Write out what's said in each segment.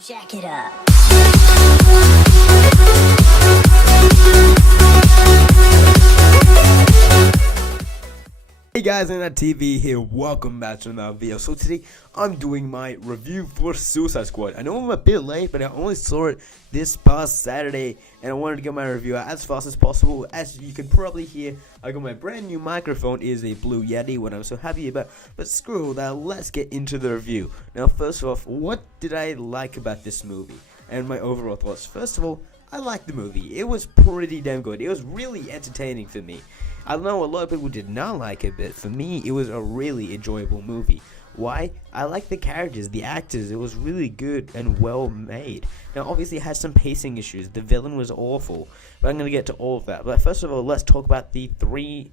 Jack it up. Hey guys, NikNakTV here, welcome back to another video. So today, I'm doing my review for Suicide Squad. I know I'm a bit late, but I only saw it this past Saturday, and I wanted to get my review out as fast as possible. As you can probably hear, I got my brand new microphone, it is a Blue Yeti, what I'm so happy about. But screw all that, let's get into the review. Now first off, what did I like about this movie, and my overall thoughts? First of all, I liked the movie. It was pretty damn good. It was really entertaining for me. I know a lot of people did not like it, but for me, it was a really enjoyable movie. Why? I like the characters, the actors. It was really good and well made. Now, obviously, it has some pacing issues. The villain was awful, but I'm going to get to all of that. But first of all, let's talk about the three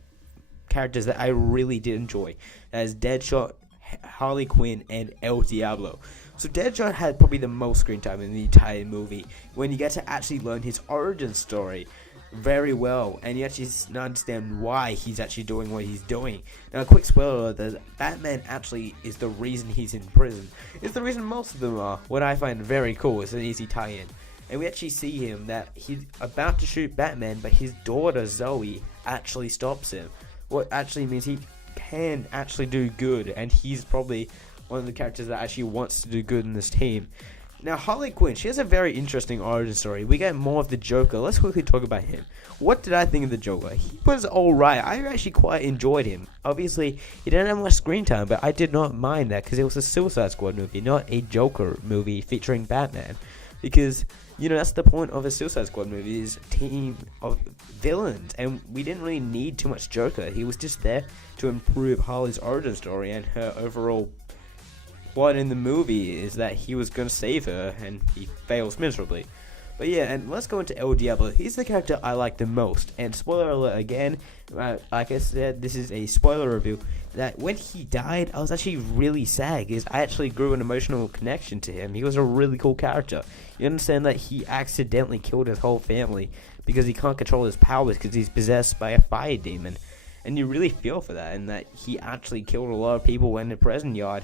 characters that I really did enjoy. That is Deadshot, Harley Quinn, and El Diablo. So Deadshot had probably the most screen time in the entire movie, when you get to actually learn his origin story very well, and you actually understand why he's actually doing what he's doing. Now, a quick spoiler: that Batman actually is the reason he's in prison. It's the reason most of them are. What I find very cool. It's an easy tie-in, and we actually see him that he's about to shoot Batman, but his daughter Zoe actually stops him. What actually means he can actually do good, and he's probably one of the characters that actually wants to do good in this team. Now, Harley Quinn, she has a very interesting origin story. We get more of the Joker. Let's quickly talk about him. What did I think of the Joker? He was alright. I actually quite enjoyed him. Obviously, he didn't have much screen time, but I did not mind that because it was a Suicide Squad movie, not a Joker movie featuring Batman. Because, you know, that's the point of a Suicide Squad movie, is a team of villains. And we didn't really need too much Joker. He was just there to improve Harley's origin story and her overall plot in the movie is that he was going to save her, and he fails miserably. But yeah, and let's go into El Diablo. He's the character I like the most. And spoiler alert again, like I said, this is a spoiler review, that when he died, I was actually really sad, because I actually grew an emotional connection to him. He was a really cool character. You understand that he accidentally killed his whole family because he can't control his powers because he's possessed by a fire demon. And you really feel for that, and that he actually killed a lot of people in the prison yard.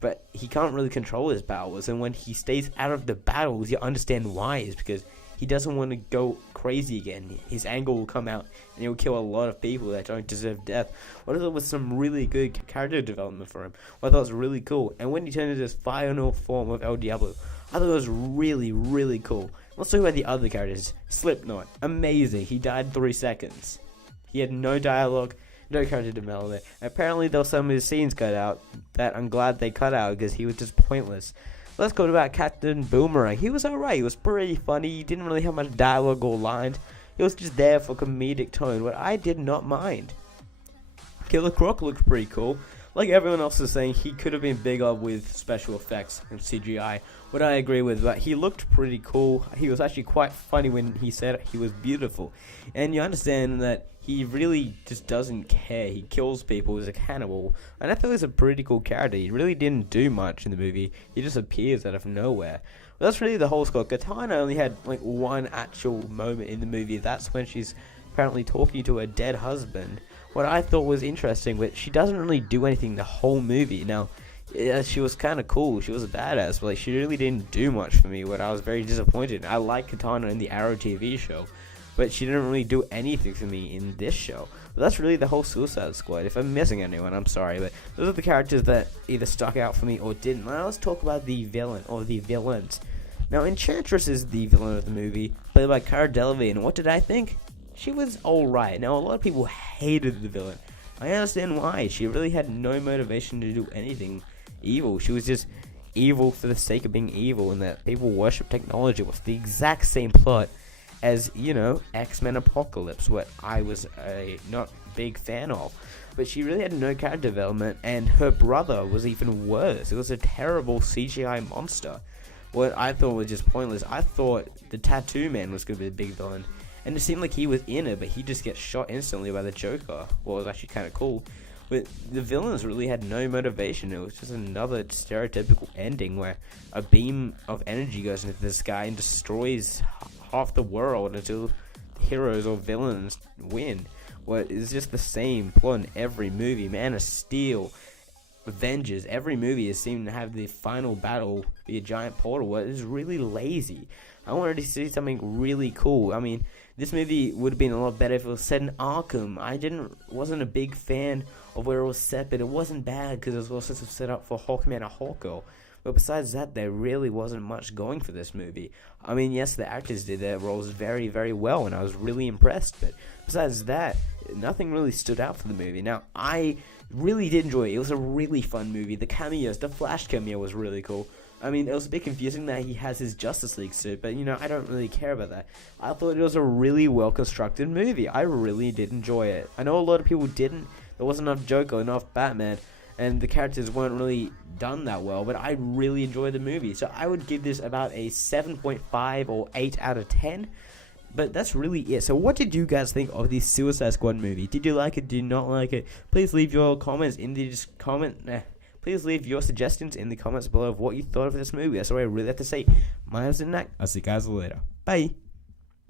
But he can't really control his powers, and when he stays out of the battles, you understand why. Is because he doesn't want to go crazy again. His anger will come out, and he will kill a lot of people that don't deserve death. What I thought was some really good character development for him. What I thought was really cool. And when he turned into this final form of El Diablo, I thought it was really cool. Let's talk about the other characters. Slipknot, amazing. He died in 3 seconds. He had no dialogue, no character development. Apparently, there were some of his scenes cut out that I'm glad they cut out because he was just pointless. Let's go about Captain Boomerang. He was alright. He was pretty funny. He didn't really have much dialogue or lines. He was just there for comedic tone, but I did not mind. Killer Croc looked pretty cool. Like everyone else is saying, he could have been bigger with special effects and CGI, what I agree with, but he looked pretty cool. He was actually quite funny when he said he was beautiful. And you understand that he really just doesn't care. He kills people as a cannibal. And I thought he was a pretty cool character. He really didn't do much in the movie. He just appears out of nowhere. But that's really the whole score. Katana only had like one actual moment in the movie. That's when she's apparently talking to her dead husband. What I thought was interesting, but she doesn't really do anything the whole movie. Now, yeah, she was kind of cool. She was a badass, but like, she really didn't do much for me. What I was very disappointed. I like Katana in the Arrow TV show, but she didn't really do anything for me in this show. But that's really the whole Suicide Squad. If I'm missing anyone, I'm sorry, but those are the characters that either stuck out for me or didn't. Now let's talk about the villain, or the villains. Now, Enchantress is the villain of the movie, played by Cara Delevingne. What did I think? She was alright. Now, a lot of people hated the villain. I understand why. She really had no motivation to do anything evil. She was just evil for the sake of being evil, and that people worship technology. Was the exact same plot as, you know, X-Men Apocalypse, what I was a not big fan of. But she really had no character development, and her brother was even worse. It was a terrible CGI monster. What I thought was just pointless. I thought the Tattoo Man was going to be the big villain, and it seemed like he was in it, but he just gets shot instantly by the Joker. Well, it was actually kind of cool. But the villains really had no motivation. It was just another stereotypical ending where a beam of energy goes into the sky and destroys half the world until heroes or villains win. Well, it's just the same plot in every movie. Man of Steel, Avengers, every movie has seemed to have the final battle be a giant portal. It is really lazy. I wanted to see something really cool. I mean, this movie would have been a lot better if it was set in Arkham. Wasn't a big fan of where it was set, but it wasn't bad because it was also set up for Hawkman and Hawkgirl. But besides that, there really wasn't much going for this movie. I mean, yes, the actors did their roles very, very well, and I was really impressed. But besides that, nothing really stood out for the movie. Now, I really did enjoy it. It was a really fun movie. The cameos, the Flash cameo was really cool. I mean, it was a bit confusing that he has his Justice League suit, but, you know, I don't really care about that. I thought it was a really well-constructed movie. I really did enjoy it. I know a lot of people didn't. There wasn't enough Joker, enough Batman, and the characters weren't really done that well, but I really enjoyed the movie. So I would give this about a 7.5 or 8 out of 10. But that's really it. So what did you guys think of the Suicide Squad movie? Did you like it? Did you not like it? Please leave your comments in the Please leave your suggestions in the comments below of what you thought of this movie. That's all I really have to say. My name's Nick. I'll see you guys later. Bye.